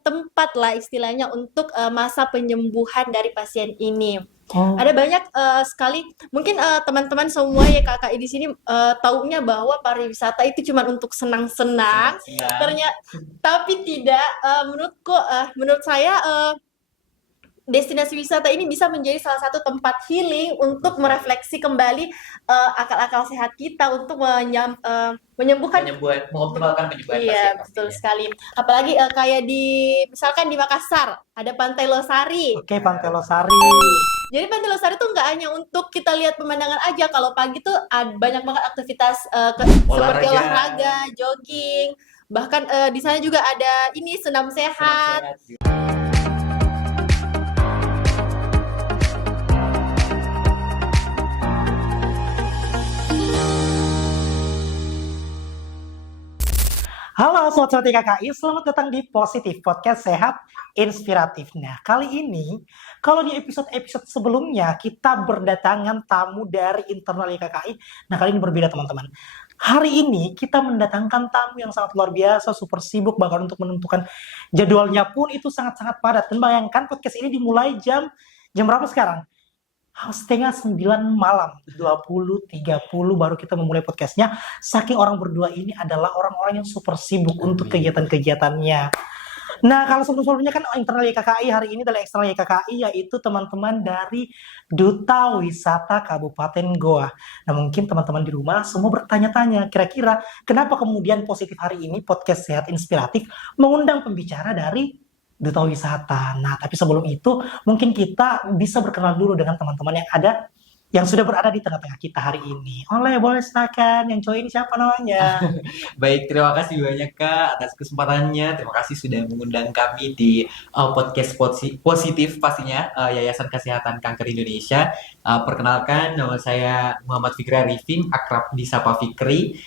tempat lah istilahnya untuk masa penyembuhan dari pasien ini. Oh, Ada banyak sekali mungkin teman-teman semua ya KKI di sini taunya bahwa pariwisata itu cuma untuk senang-senang. Senang-senang. Ternyata tapi tidak menurut saya destinasi wisata ini bisa menjadi salah satu tempat healing untuk merefleksi kembali akal-akal sehat kita untuk menyembuhkan. Mengoptimalkan penyembuhan Iya, pasien betul pastinya. sekali. Apalagi kayak misalkan di Makassar ada Pantai Losari. oke, Pantai Losari. Jadi Pantai Losari tuh nggak hanya untuk kita lihat pemandangan aja. Kalau pagi tuh banyak banget aktivitas seperti olahraga, jogging. Bahkan di sana juga ada ini senam sehat. Halo Sobat KKI, selamat datang di Positif Podcast Sehat Inspiratif. Nah, kali ini, kalau di episode-episode sebelumnya, kita berdatangan tamu dari internal YKKI. Nah, kali ini berbeda teman-teman. Hari ini kita mendatangkan tamu yang sangat luar biasa, super sibuk, bahkan untuk menentukan jadwalnya pun itu sangat-sangat padat. Dan bayangkan podcast ini dimulai jam berapa sekarang? Setengah 9 malam, 20.30 baru kita memulai podcastnya. Saking orang berdua ini adalah orang-orang yang super sibuk untuk kegiatan-kegiatannya. Nah, kalau sebelum-sebelumnya kan internal YKKI, hari ini adalah eksternal YKKI, yaitu teman-teman dari Duta Wisata Kabupaten Goa. Nah, mungkin teman-teman di rumah semua bertanya-tanya, kira-kira kenapa kemudian Positif hari ini, podcast sehat inspiratif, mengundang pembicara dari Duta Wisata. Nah, tapi sebelum itu, mungkin kita bisa berkenal dulu dengan teman-teman yang sudah berada di tengah-tengah kita hari ini. Boleh silakan, yang cowok ini siapa namanya? Baik, terima kasih banyak Kak atas kesempatannya. Terima kasih sudah mengundang kami di podcast Positif pastinya, Yayasan Kesehatan Kanker Indonesia. Perkenalkan, nama saya Muhammad Fikri Arifin, akrab disapa Fikri,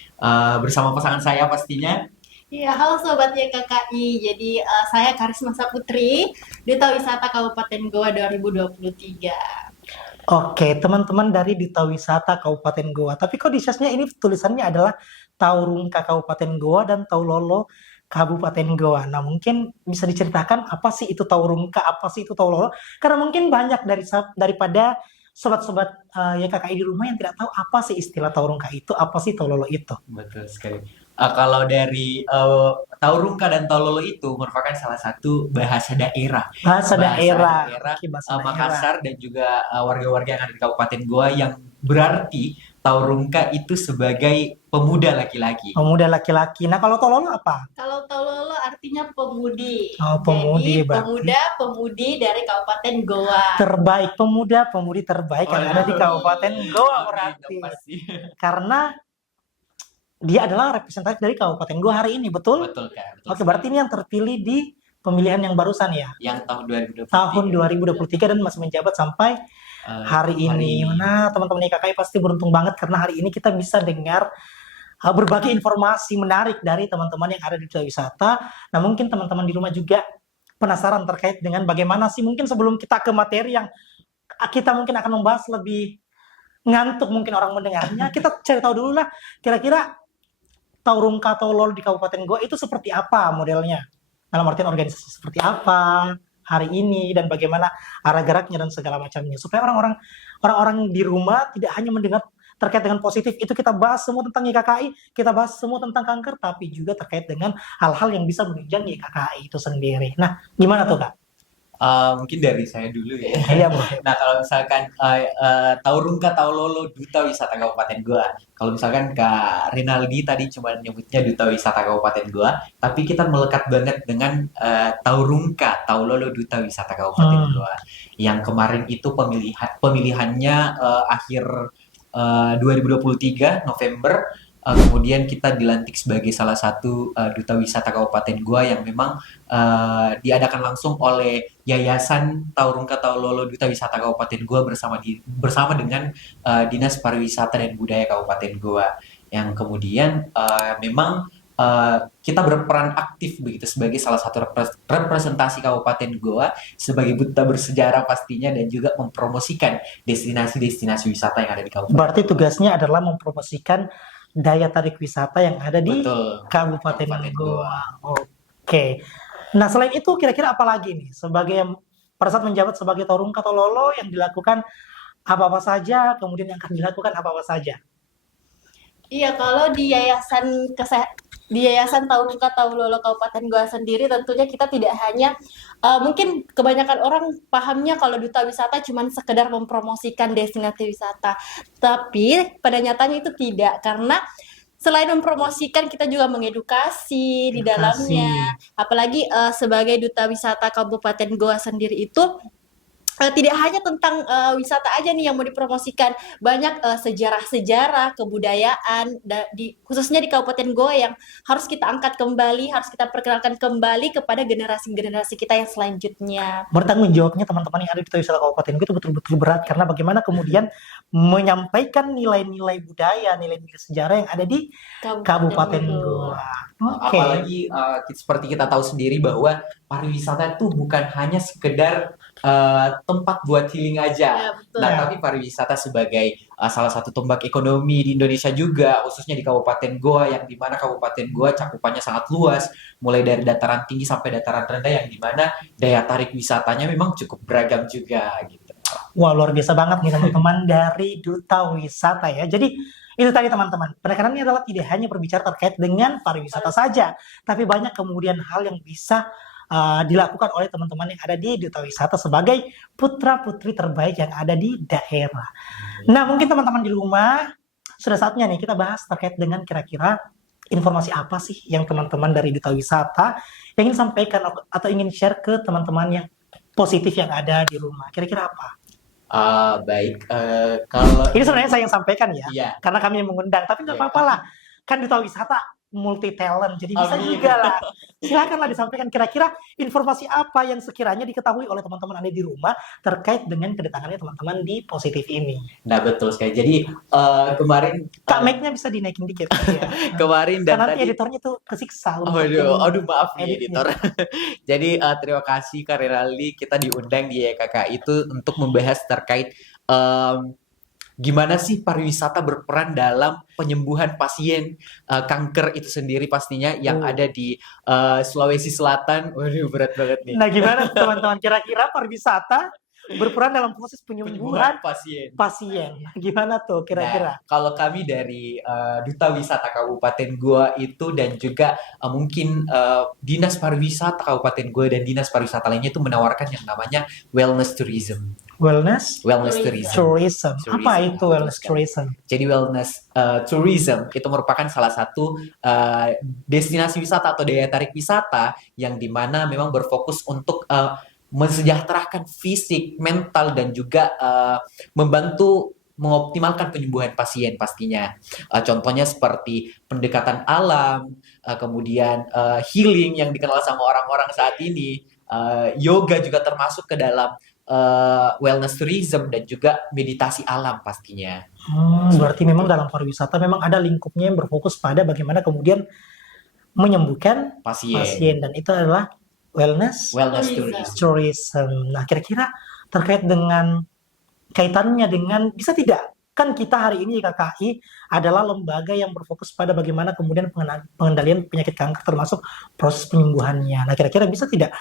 bersama pasangan saya pastinya. Iya, halo Sobat YKKI. Jadi saya Karisma Saputri, Duta Wisata Kabupaten Goa 2023. Oke, teman-teman dari Duta Wisata Kabupaten Goa. Tapi kok di sasnya ini tulisannya adalah Taurungka Kabupaten Goa dan Taulolo Kabupaten Goa. Nah, mungkin bisa diceritakan apa sih itu Taurungka, apa sih itu Taulolo? Karena mungkin banyak daripada sobat-sobat YKKI di rumah yang tidak tahu apa sih istilah Taurungka itu, apa sih Taulolo itu. Betul sekali. Kalau dari Taurungka dan Taulolo itu merupakan salah satu bahasa daerah. Bahasa daerah. Oke, bahasa daerah. Makassar dan juga warga-warga yang ada di Kabupaten Goa, yang berarti Taurungka itu sebagai pemuda laki-laki. Pemuda laki-laki. Nah, kalau Taulolo apa? Kalau Taulolo artinya pemudi. Oh, pemudi. Jadi berarti pemuda-pemudi dari Kabupaten Goa. terbaik, pemuda-pemudi terbaik yang ada di Kabupaten Goa berarti. Pasti. Karena dia adalah representatif dari Kabupaten Goa hari ini, betul? Betul kan. Oke, berarti ini yang terpilih di pemilihan yang barusan ya? Yang Tahun 2023 dan masih menjabat sampai hari ini. Nah, teman-teman YKKI pasti beruntung banget karena hari ini kita bisa dengar berbagai informasi menarik dari teman-teman yang ada di Duta Wisata. Nah, mungkin teman-teman di rumah juga penasaran terkait dengan bagaimana sih, mungkin sebelum kita ke materi yang kita mungkin akan membahas lebih ngantuk mungkin orang mendengarnya, kita cari tahu dulu lah kira-kira Taurungka Taulolo di Kabupaten Goa itu seperti apa modelnya, dalam artian organisasi seperti apa hari ini dan bagaimana arah geraknya dan segala macamnya, supaya orang-orang di rumah tidak hanya mendengar terkait dengan positif itu kita bahas semua tentang YKKI, kita bahas semua tentang kanker, tapi juga terkait dengan hal-hal yang bisa menunjang YKKI itu sendiri. Nah, gimana tuh Kak? Mungkin dari saya dulu ya. Iya, boleh. Nah, kalau misalkan Taurungka Taulolo Duta Wisata Kabupaten Goa. Kalau misalkan Kak Rinaldi tadi cuma nyebutnya Duta Wisata Kabupaten Goa, tapi kita melekat banget dengan Taurungka Taulolo Duta Wisata Kabupaten Goa. Yang kemarin itu pemilihannya akhir 2023 November. Kemudian kita dilantik sebagai salah satu Duta Wisata Kabupaten Goa yang memang diadakan langsung oleh Yayasan Taurungka Taulolo Duta Wisata Kabupaten Goa bersama dengan Dinas Pariwisata dan Budaya Kabupaten Goa, yang kemudian memang kita berperan aktif begitu sebagai salah satu representasi Kabupaten Goa sebagai duta bersejarah pastinya, dan juga mempromosikan destinasi-destinasi wisata yang ada di Kabupaten. Berarti tugasnya adalah mempromosikan daya tarik wisata yang ada di Kabupaten Goa. Oke. Nah, selain itu kira-kira apa lagi nih pada saat menjabat sebagai Torungka Tololo yang dilakukan apa-apa saja, kemudian yang akan dilakukan apa-apa saja? Iya, kalau di Yayasan Taurungka Taulolo Kabupaten Goa sendiri tentunya kita tidak hanya mungkin kebanyakan orang pahamnya kalau duta wisata cuma sekedar mempromosikan destinasi wisata. Tapi pada nyatanya itu tidak, karena selain mempromosikan kita juga mengedukasi di Edukasi. dalamnya. Apalagi sebagai duta wisata Kabupaten Goa sendiri itu tidak hanya tentang wisata aja nih yang mau dipromosikan, banyak sejarah-sejarah, kebudayaan khususnya di Kabupaten Goa yang harus kita angkat kembali, harus kita perkenalkan kembali kepada generasi-generasi kita yang selanjutnya. Bertanggung jawabnya teman-teman yang ada di Duta Wisata Kabupaten itu betul-betul berat karena bagaimana kemudian menyampaikan nilai-nilai budaya, nilai-nilai sejarah yang ada di Kabupaten Goa. Oke. Apalagi seperti kita tahu sendiri bahwa pariwisata itu bukan hanya sekedar tempat buat healing aja. Ya, betul. Nah, Ya. tapi pariwisata sebagai salah satu tonggak ekonomi di Indonesia juga, khususnya di Kabupaten Goa, yang dimana Kabupaten Goa cakupannya sangat luas, mulai dari dataran tinggi sampai dataran rendah, yang dimana daya tarik wisatanya memang cukup beragam juga gitu. Wah, luar biasa banget nih teman-teman dari Duta Wisata ya. Jadi itu tadi teman-teman, penekanannya adalah tidak hanya berbicara terkait dengan pariwisata saja, tapi banyak kemudian hal yang bisa dilakukan oleh teman-teman yang ada di Duta Wisata sebagai putra-putri terbaik yang ada di daerah. Nah, mungkin teman-teman di rumah sudah saatnya nih kita bahas terkait dengan kira-kira informasi apa sih yang teman-teman dari Duta Wisata yang ingin sampaikan atau ingin share ke teman-teman yang positif yang ada di rumah. Kira-kira apa? Baik, kalau Ini sebenarnya saya yang sampaikan ya, iya, karena kami yang mengundang. Tapi nggak iya. apa-apa lah, kan Duta Wisata multi talent, jadi bisa Amin. juga lah. Silakanlah disampaikan kira-kira informasi apa yang sekiranya diketahui oleh teman-teman Anda di rumah terkait dengan kedatangannya teman-teman di Positif ini. Nah, betul sekali. Jadi kemarin Kak, mic-nya bisa dinaikin dikit. Ya. kemarin dan Karena nanti tadi editornya tuh kesiksa untuk aduh maaf nih editnya. editor. Jadi terima kasih Kak Renaldi, kita diundang di YKK itu untuk membahas terkait gimana sih pariwisata berperan dalam penyembuhan pasien kanker itu sendiri pastinya yang ada di Sulawesi Selatan. Waduh, berat banget nih. Nah, gimana teman-teman? Kira-kira pariwisata berperan dalam proses penyembuhan pasien. pasien. Gimana tuh kira-kira? Nah, kalau kami dari Duta Wisata Kabupaten Goa itu dan juga mungkin Dinas Pariwisata Kabupaten Goa dan Dinas Pariwisata lainnya itu menawarkan yang namanya wellness tourism. Wellness Tourism. tourism. Apa Tourism, itu wellness betul tourism? Jadi wellness tourism itu merupakan salah satu destinasi wisata atau daya tarik wisata yang dimana memang berfokus untuk mensejahterakan fisik, mental dan juga membantu mengoptimalkan penyembuhan pasien pastinya. Contohnya seperti pendekatan alam, kemudian healing yang dikenal sama orang-orang saat ini, yoga juga termasuk ke dalam wellness tourism dan juga meditasi alam pastinya. Berarti memang dalam pariwisata memang ada lingkupnya yang berfokus pada bagaimana kemudian menyembuhkan pasien dan itu adalah wellness tourism. tourism. Nah, kira-kira terkait dengan kaitannya dengan bisa tidak? Kan kita hari ini KKI adalah lembaga yang berfokus pada bagaimana kemudian pengendalian penyakit kanker termasuk proses penyembuhannya. Nah, kira-kira bisa tidak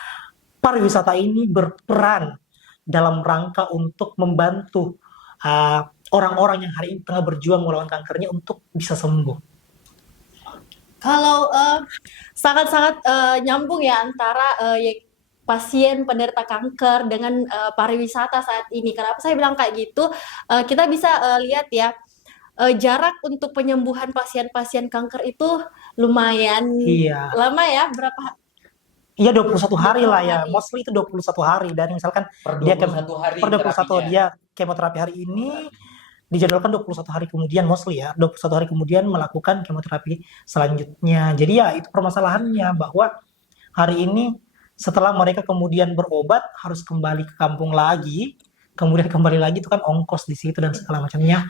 pariwisata ini berperan dalam rangka untuk membantu orang-orang yang hari ini tengah berjuang melawan kankernya untuk bisa sembuh? Kalau sangat-sangat nyambung ya antara pasien penderita kanker dengan pariwisata saat ini. Kenapa saya bilang kayak gitu? Kita bisa lihat ya, jarak untuk penyembuhan pasien-pasien kanker itu lumayan lama ya, berapa? Iya 21 hari lah ya, 21 hari. mostly itu 21 hari. Dan misalkan Per dia 21 hari per 21 terapinya. dia kemoterapi hari ini, dijadwalkan 21 hari kemudian mostly ya, 21 hari kemudian melakukan kemoterapi selanjutnya. Jadi ya itu permasalahannya bahwa hari ini setelah mereka kemudian berobat harus kembali ke kampung lagi, kemudian kembali lagi itu kan ongkos di situ dan segala macamnya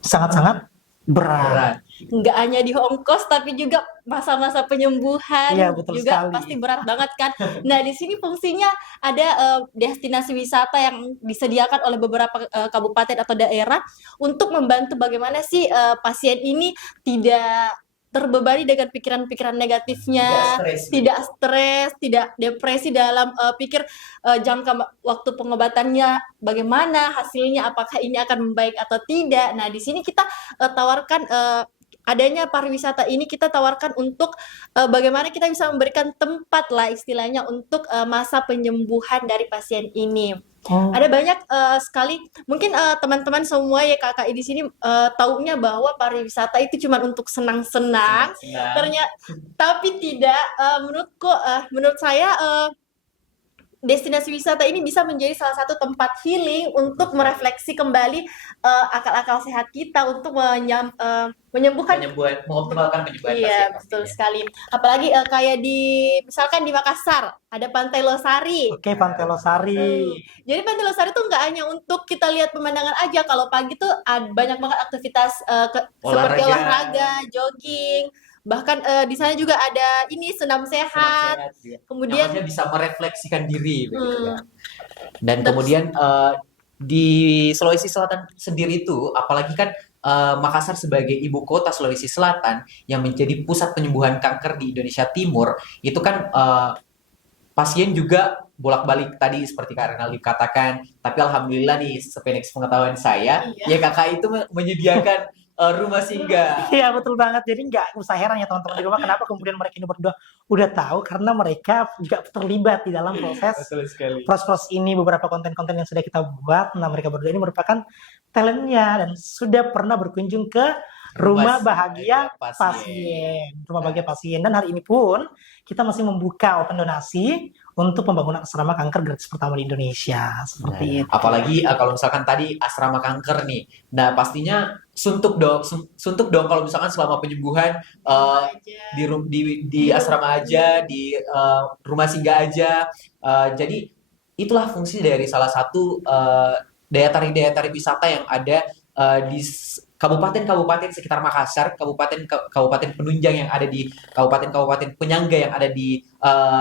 sangat-sangat berat. Nggak hanya di ongkos tapi juga masa-masa penyembuhan Iya, betul juga sekali. pasti berat banget kan. Nah, di sini fungsinya ada destinasi wisata yang disediakan oleh beberapa kabupaten atau daerah untuk membantu bagaimana sih pasien ini tidak terbebani dengan pikiran-pikiran negatifnya, stres. tidak stres, tidak depresi dalam pikir jangka waktu pengobatannya bagaimana, hasilnya apakah ini akan membaik atau tidak. Nah, di sini kita tawarkan adanya pariwisata ini kita tawarkan untuk bagaimana kita bisa memberikan tempat lah istilahnya untuk masa penyembuhan dari pasien ini. Oh, Ada banyak sekali mungkin teman-teman semua ya KKI di sini taunya bahwa pariwisata itu cuma untuk senang-senang, Senang-senang. ternyata tapi tidak menurut saya destinasi wisata ini bisa menjadi salah satu tempat healing untuk merefleksi kembali akal-akal sehat kita untuk menyembuhkan. Mengoptimalkan penyembuhan Iya, pasien betul pastinya. sekali. Apalagi kayak misalkan di Makassar ada Pantai Losari. oke, Pantai Losari. Jadi Pantai Losari tuh nggak hanya untuk kita lihat pemandangan aja. Kalau pagi tuh banyak banget aktivitas seperti olahraga, jogging. Bahkan di sana juga ada ini senam sehat. Yang Kemudian maksudnya bisa merefleksikan diri begitu hmm, ya. Dan terus kemudian di Sulawesi Selatan sendiri itu, apalagi kan Makassar sebagai ibu kota Sulawesi Selatan yang menjadi pusat penyembuhan kanker di Indonesia Timur, itu kan pasien juga bolak-balik tadi seperti Kak Renaldi katakan, tapi alhamdulillah nih sependek pengetahuan saya, iya. ya kakak itu menyediakan rumah singgah. Iya, betul banget. Jadi nggak usah heran ya teman-teman di rumah kenapa kemudian mereka ini berdua udah tahu karena mereka juga terlibat di dalam proses Betul sekali. proses ini beberapa konten-konten yang sudah kita buat. Nah, mereka berdua ini merupakan talentnya dan sudah pernah berkunjung ke rumah bahagia pasien. Rumah bahagia pasien. Dan hari ini pun kita masih membuka open donasi untuk pembangunan asrama kanker gratis pertama di Indonesia. Seperti itu. Apalagi kalau misalkan tadi asrama kanker nih, nah pastinya suntuk dong kalau misalkan selama penyembuhan di asrama aja, di rumah singgah aja. Jadi itulah fungsi dari salah satu daya tarik wisata yang ada di kabupaten-kabupaten sekitar Makassar, kabupaten penunjang yang ada di kabupaten-kabupaten penyangga yang ada di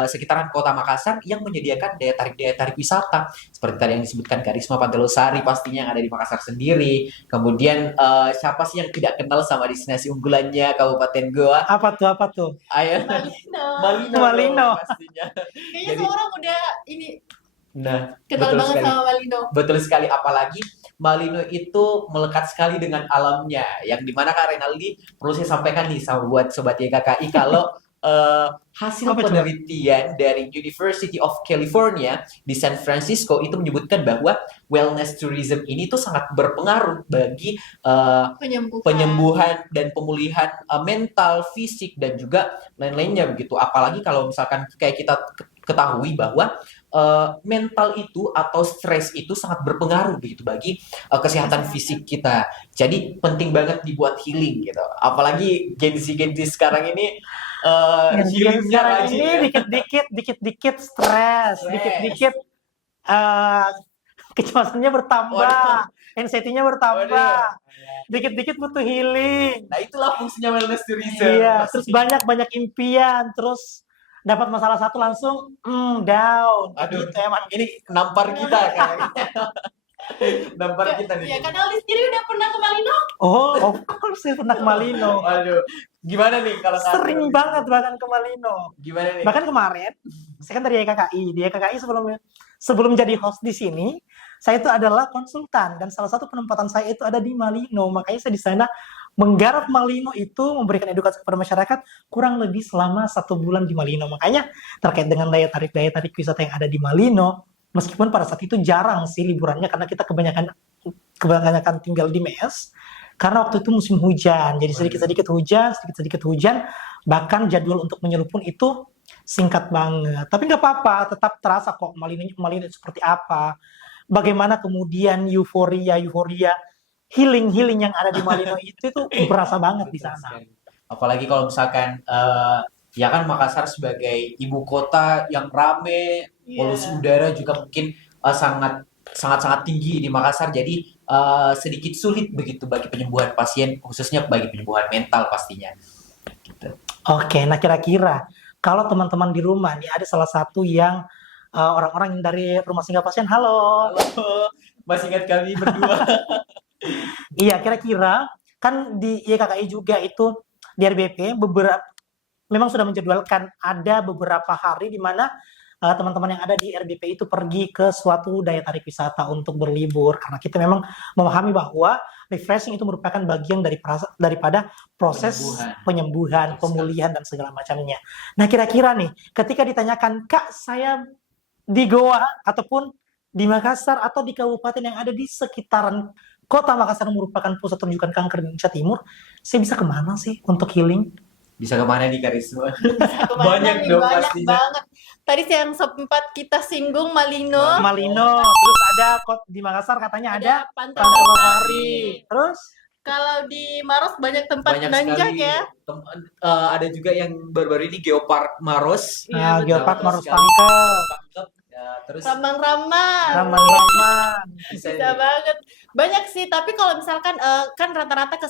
sekitaran kota Makassar yang menyediakan daya tarik wisata seperti tadi yang disebutkan Karisma Pantai Losari pastinya yang ada di Makassar sendiri. Kemudian siapa sih yang tidak kenal sama destinasi unggulannya Kabupaten Goa? Apa tuh? Ayo, Malino. Malino. pastinya. Kayaknya Jadi, semua orang udah ini nah, kenal betul banget sekali. sama Malino. Betul sekali, apalagi Malino itu melekat sekali dengan alamnya, yang dimana Kak Renaldi perlu saya sampaikan nih sama buat Sobat YKKI kalau hasil Apa itu? penelitian dari University of California di San Francisco itu menyebutkan bahwa wellness tourism ini tuh sangat berpengaruh bagi penyembuhan dan pemulihan mental, fisik, dan juga lain-lainnya begitu. Apalagi kalau misalkan kayak kita ketahui bahwa mental itu atau stres itu sangat berpengaruh begitu bagi kesehatan fisik kita. Jadi penting banget dibuat healing gitu. Apalagi Gen Z sekarang ini healingnya Sekarang rajin ini ya. dikit-dikit stres, dikit-dikit kecemasannya bertambah, Waduh. anxiety-nya bertambah, Waduh. dikit-dikit butuh healing. Nah itulah fungsinya wellness tourism. Iya, terus pastinya. banyak impian, terus dapat masalah satu langsung down. Aduh, Gitu emang. ini nampar kita kan. Nampar kita nih. Ya, kan Aldi sendiri udah pernah ke Malino? Oh, of course saya pernah ke Malino. Waduh, gimana nih kalau Sering banget bahkan ke Malino. Gimana nih? Bahkan kemarin, saya kan dari YKKI. Di YKKI sebelum jadi host di sini, saya itu adalah konsultan dan salah satu penempatan saya itu ada di Malino. Makanya saya di sana menggarap Malino itu memberikan edukasi kepada masyarakat kurang lebih selama 1 bulan di Malino. Makanya terkait dengan daya tarik wisata yang ada di Malino, meskipun pada saat itu jarang sih liburannya karena kita kebanyakan tinggal di mes. Karena waktu itu musim hujan, jadi sedikit-sedikit hujan, bahkan jadwal untuk menyelup pun itu singkat banget. Tapi nggak apa-apa, tetap terasa kok Malino itu seperti apa. Bagaimana kemudian euforia healing yang ada di Malino itu tuh berasa banget di sana. Apalagi kalau misalkan ya kan Makassar sebagai ibu kota yang rame, polusi udara juga mungkin sangat tinggi di Makassar. Jadi sedikit sulit begitu bagi penyembuhan pasien, khususnya bagi penyembuhan mental pastinya. Gitu. Oke, nah kira-kira kalau teman-teman di rumah nih ada salah satu yang orang-orang yang dari rumah singgah pasien, halo. Halo, masih ingat kami berdua? Iya, kira-kira kan di YKKI juga itu di RBP memang sudah menjadwalkan ada beberapa hari di mana teman-teman yang ada di RBP itu pergi ke suatu daya tarik wisata untuk berlibur, karena kita memang memahami bahwa refreshing itu merupakan bagian daripada proses penyembuhan, pemulihan dan segala macamnya. Nah, kira-kira nih, ketika ditanyakan, Kak, saya di Goa ataupun di Makassar atau di kabupaten yang ada di sekitaran kota Makassar merupakan pusat rujukan kanker di Indonesia Timur, saya bisa kemana sih untuk healing? Bisa kemana nih Karisma? Kemana Banyak nih? dong Banyak pastinya. banget. Tadi yang sempat kita singgung Malino, Malino, terus ada di Makassar katanya ada Pantai Pantai Losari. Losari. Terus Kalau di Maros banyak tempat Banyak nanjak sekali. ya. Ada juga yang baru-baru ini Geopark Maros. Iya, betul. Geopark Betul Maros sekali. Pangkep, Pangkep. Ya, terus Ramang-ramang. Raman-Raman. bisa Bisa banget. Banyak sih, tapi kalau misalkan kan rata-rata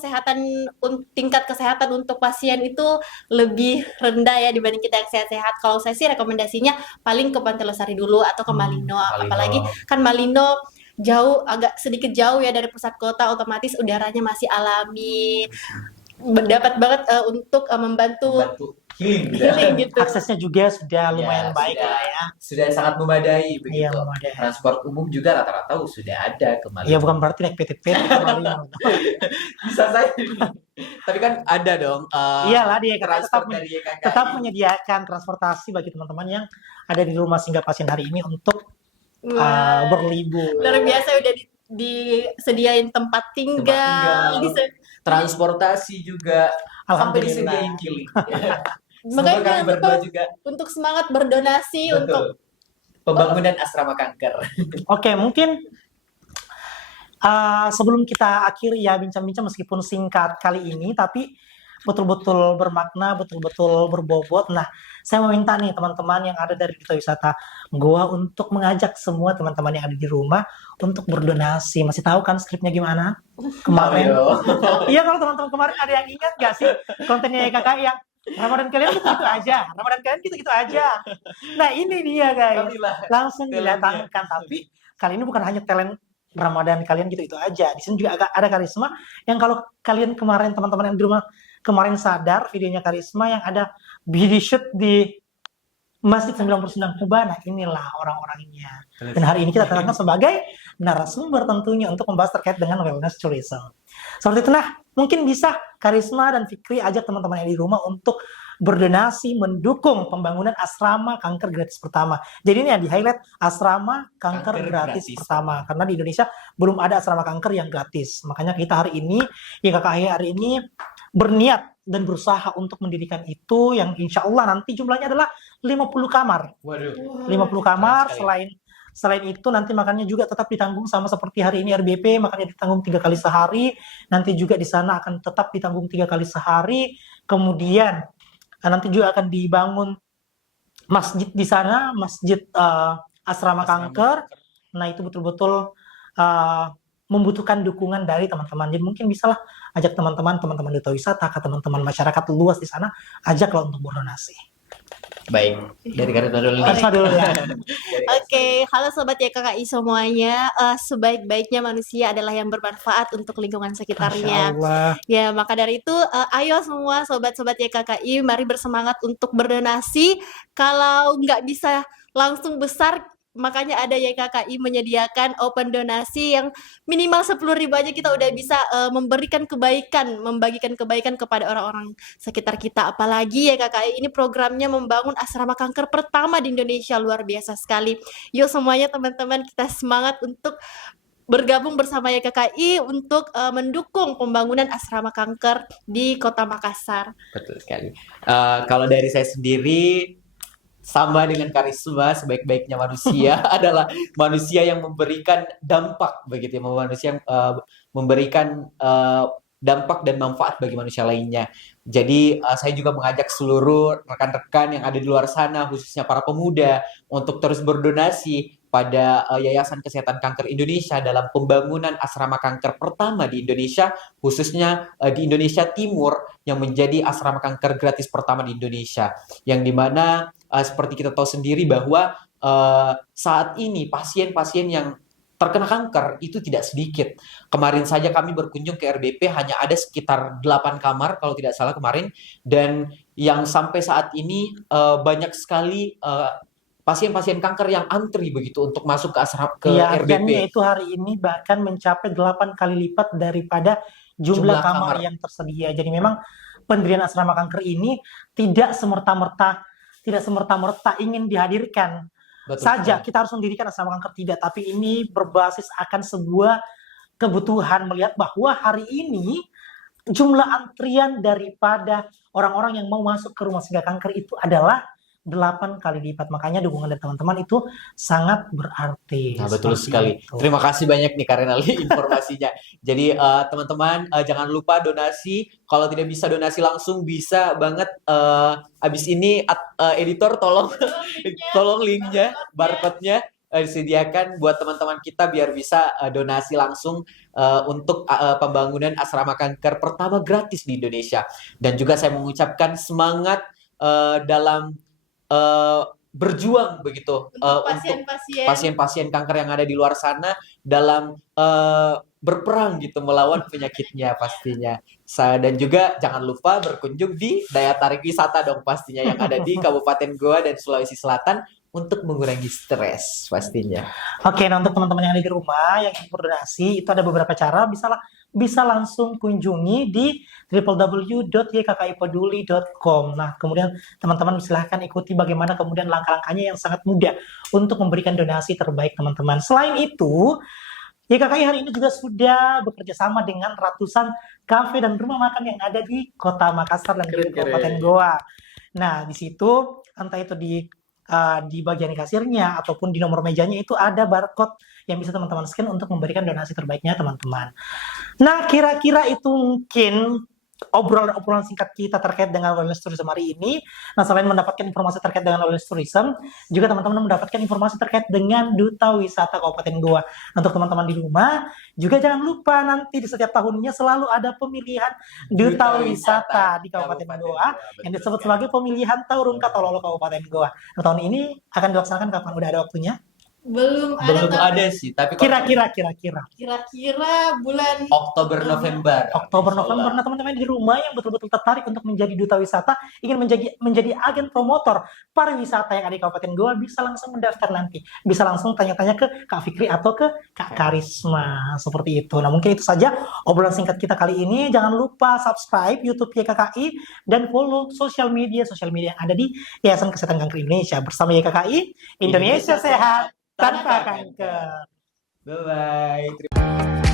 tingkat kesehatan untuk pasien itu lebih rendah ya dibanding kita yang sehat-sehat. Kalau saya sih rekomendasinya paling ke Pantai Losari dulu atau ke Malino. Malino. Apalagi kan Malino agak sedikit jauh ya dari pusat kota, otomatis udaranya masih alami. Dapat banget untuk membantu healing healing gitu. Aksesnya juga sudah lumayan baik sudah, lah ya. sudah sangat memadai Iya, begitu. memadai. Transport umum juga rata-rata sudah ada ke Malino. Iya, bukan berarti naik PTP ke Malino. Bisa saja. Tapi kan ada dong Iyalah, dia transport dari YKKI. tetap menyediakan transportasi bagi teman-teman yang ada di rumah singgah pasien hari ini untuk Wah, berlibur. luar biasa udah disediain tempat tinggal. Transportasi juga sampai disediain Alhamdulillah. healing. Makanya Semoga kami jangan berdua lupa juga untuk semangat berdonasi untuk betul pembangunan asrama kanker. Oke, mungkin sebelum kita akhiri ya bincang-bincang meskipun singkat kali ini, tapi betul-betul bermakna, betul-betul berbobot. Nah, saya meminta nih teman-teman yang ada dari Duta Wisata Goa untuk mengajak semua teman-teman yang ada di rumah untuk berdonasi. Masih tahu kan skripnya gimana? Kemarin. Iya, kalau teman-teman kemarin ada yang ingat gak sih kontennya YKKI yang Ramadan kalian gitu-gitu aja. Ramadan kalian gitu-gitu aja. Nah, ini dia guys. Langsung didatangkan. Tapi kali ini bukan hanya talent Ramadan kalian gitu-gitu aja. Di sini juga ada karisma yang kalau kalian kemarin teman-teman yang di rumah kemarin sadar videonya karisma yang ada video shoot di Masjid 99 Kuba. Nah, inilah orang-orangnya. Dan hari ini kita datangkan sebagai narasumber tentunya untuk membahas terkait dengan wellness tourism. Seperti itu, nah, mungkin bisa Karisma dan Fikri ajak teman-teman yang di rumah untuk berdonasi mendukung pembangunan asrama kanker gratis pertama. Jadi ini yang di-highlight asrama kanker gratis pertama. Karena di Indonesia belum ada asrama kanker yang gratis. Makanya kita hari ini, YKKI hari ini berniat dan berusaha untuk mendirikan itu yang insya Allah nanti jumlahnya adalah 50 kamar. Waduh. 50 kamar, selain itu nanti makannya juga tetap ditanggung sama seperti hari ini RBP, makannya ditanggung 3 kali sehari, nanti juga di sana akan tetap ditanggung 3 kali sehari, kemudian nanti juga akan dibangun masjid di sana, masjid asrama kanker. Nah, itu betul-betul membutuhkan dukungan dari teman-teman. Jadi mungkin bisalah ajak teman-teman Duta Wisata, ke teman-teman masyarakat luas di sana, ajaklah untuk berdonasi. Baik, dari Karisma dulu nih. Karisma dulu ya. Oke, halo sobat YKKI semuanya. Sebaik-baiknya manusia adalah yang bermanfaat untuk lingkungan sekitarnya. Masya Allah. Ya, maka dari itu ayo semua sobat-sobat YKKI, mari bersemangat untuk berdonasi. Kalau nggak bisa langsung besar, makanya ada YKKI menyediakan open donasi yang minimal 10.000 aja kita udah bisa memberikan kebaikan, membagikan kebaikan kepada orang-orang sekitar kita. Apalagi YKKI ini programnya membangun asrama kanker pertama di Indonesia, luar biasa sekali. Yuk semuanya teman-teman, kita semangat untuk bergabung bersama YKKI untuk mendukung pembangunan asrama kanker di Kota Makassar. Betul sekali. Kalau dari saya sendiri sama dengan Karisma, sebaik-baiknya manusia adalah manusia yang memberikan dampak begitu ya, manusia yang memberikan dampak dan manfaat bagi manusia lainnya. Jadi saya juga mengajak seluruh rekan-rekan yang ada di luar sana, khususnya para pemuda, untuk terus berdonasi pada Yayasan Kesehatan Kanker Indonesia dalam pembangunan asrama kanker pertama di Indonesia, khususnya di Indonesia Timur, yang menjadi asrama kanker gratis pertama di Indonesia. Yang dimana seperti kita tahu sendiri bahwa saat ini pasien-pasien yang terkena kanker itu tidak sedikit. Kemarin saja kami berkunjung ke RBP hanya ada sekitar 8 kamar kalau tidak salah kemarin, dan yang sampai saat ini banyak sekali pasien-pasien kanker yang antri begitu untuk masuk ke Ya, RBP. artinya itu hari ini bahkan mencapai 8 kali lipat daripada jumlah Jumlah kamar kamar. yang tersedia. Jadi memang pendirian asrama kanker ini tidak semerta-merta ingin dihadirkan Betul saja. sekali. Kita harus mendirikan asrama kanker, tidak, tapi ini berbasis akan sebuah kebutuhan, melihat bahwa hari ini jumlah antrian daripada orang-orang yang mau masuk ke rumah singgah kanker itu adalah 8 kali lipat. Makanya dukungan dari teman-teman itu sangat berarti. Nah, betul Seperti sekali. itu. Terima kasih banyak nih Karenali informasinya. Jadi teman-teman jangan lupa donasi. Kalau tidak bisa donasi langsung, bisa banget abis ini editor tolong tolong linknya, barcode-nya disediakan buat teman-teman kita biar bisa donasi langsung untuk pembangunan asrama kanker pertama gratis di Indonesia. Dan juga saya mengucapkan semangat dalam berjuang begitu Untuk untuk pasien-pasien. pasien-pasien kanker yang ada di luar sana dalam berperang gitu melawan penyakitnya pastinya. Dan juga jangan lupa berkunjung di daya tarik wisata dong pastinya yang ada di Kabupaten Goa dan Sulawesi Selatan untuk mengurangi stres pastinya. Oke, nah untuk teman-teman yang ada di rumah yang ingin berdonasi, itu ada beberapa cara. Bisa langsung kunjungi di www.ykkipeduli.com. Nah, kemudian teman-teman silahkan ikuti bagaimana kemudian langkah-langkahnya yang sangat mudah untuk memberikan donasi terbaik teman-teman. Selain itu, YKKI hari ini juga sudah bekerja sama dengan ratusan kafe dan rumah makan yang ada di Kota Makassar dan di Kabupaten Goa. Nah, di situ entah itu di bagian kasirnya ataupun di nomor mejanya itu ada barcode yang bisa teman-teman scan untuk memberikan donasi terbaiknya teman-teman. Nah, kira-kira itu mungkin obrolan singkat kita terkait dengan wellness tourism hari ini. Nah, selain mendapatkan informasi terkait dengan wellness tourism, juga teman-teman mendapatkan informasi terkait dengan Duta Wisata Kabupaten Goa. Untuk teman-teman di rumah, juga jangan lupa nanti di setiap tahunnya selalu ada pemilihan Duta Wisata di Kabupaten Goa yang disebut sebagai pemilihan Taurung Katololo Kabupaten Goa. Nah, tahun ini akan dilaksanakan kapan? Udah ada waktunya? Belum Belum tapi ada sih, tapi kalau kira-kira bulan Oktober November. November. Nah, teman-teman di rumah yang betul-betul tertarik untuk menjadi duta wisata, ingin menjadi agen promotor pariwisata yang ada di Kabupaten Goa, bisa langsung mendaftar nanti. Bisa langsung tanya-tanya ke Kak Fikri atau ke Kak Karisma. Seperti itu. Nah, mungkin itu saja obrolan singkat kita kali ini. Jangan lupa subscribe YouTube YKKI dan follow sosial media yang ada di Yayasan Kesehatan Kanker Indonesia. Bersama YKKI, Indonesia Sehat tanpa kanker. Bye-bye.